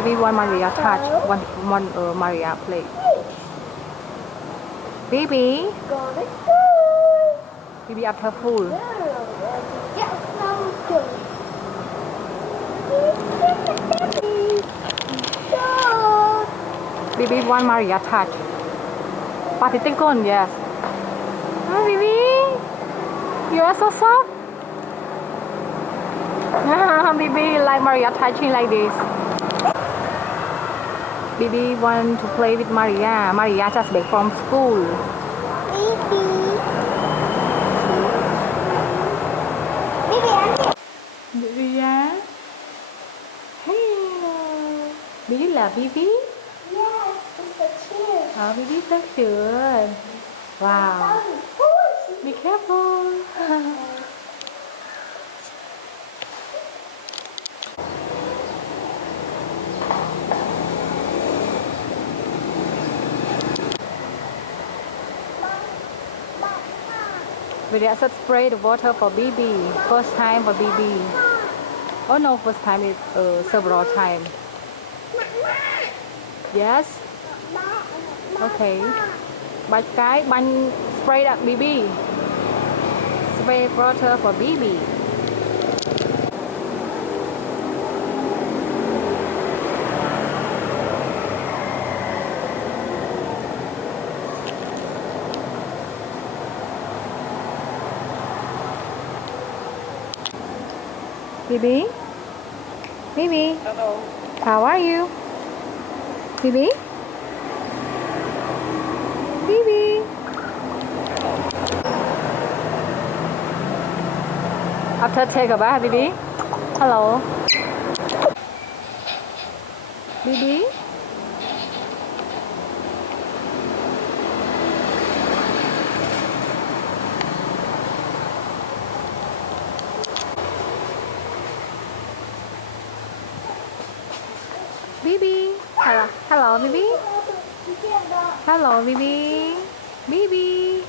Bibi want Marya touch. Want Marya play. Bibi. Bibi after full. Bibi want Marya touch. Particle, yes. Oh, Bibi, you are so soft. Bibi like Marya touching like this. Bibi want to play with Marya. Marya just back from school. Bibi yeah. Hello. Bibi là Bibi. Yes, it's a chair. Oh, Bibi so cute. Wow. Be careful. We just spray the water for Bibi. First time for Bibi. Oh no, first time is several times. Yes. Okay. Bánh cái bánh spray at Bibi. Spray water for Bibi. Bibi? Bibi? Hello. How are you? Bibi? Bibi? After take a bath, Bibi? Hello? Bibi? Bibi? Hello? Hello, Bibi? Hello, Bibi? Bibi?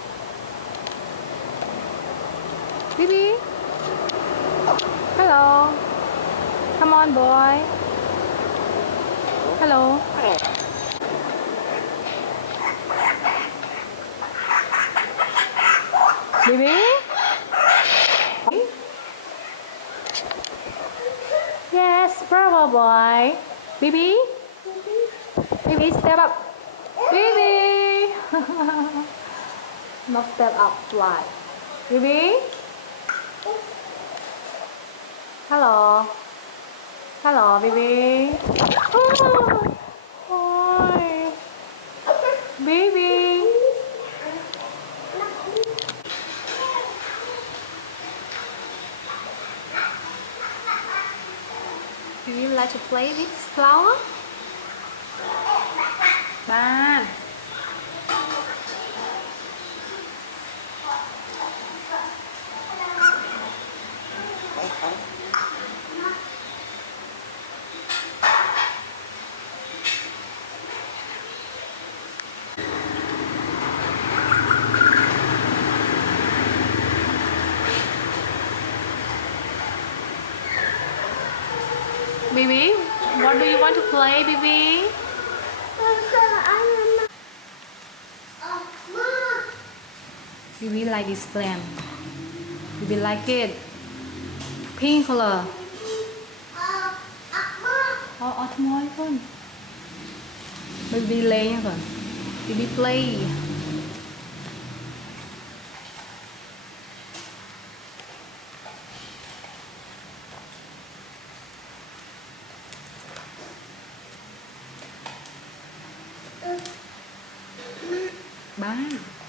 Bibi? Hello? Come on, boy. Hello? Bibi? Yes, bravo, boy. Bibi? Bibi, step up. Bibi! Not step up, fly. Bibi? Hello. Hello, Bibi. Oh, boy. Bibi. Do you like to play with flower? Ba. Bibi, what do you want to play, Bibi? Bibi like this plant. Bibi like it. Pink color. Oh, thôi con. Bibi lấy nha con. Bibi play. Bye.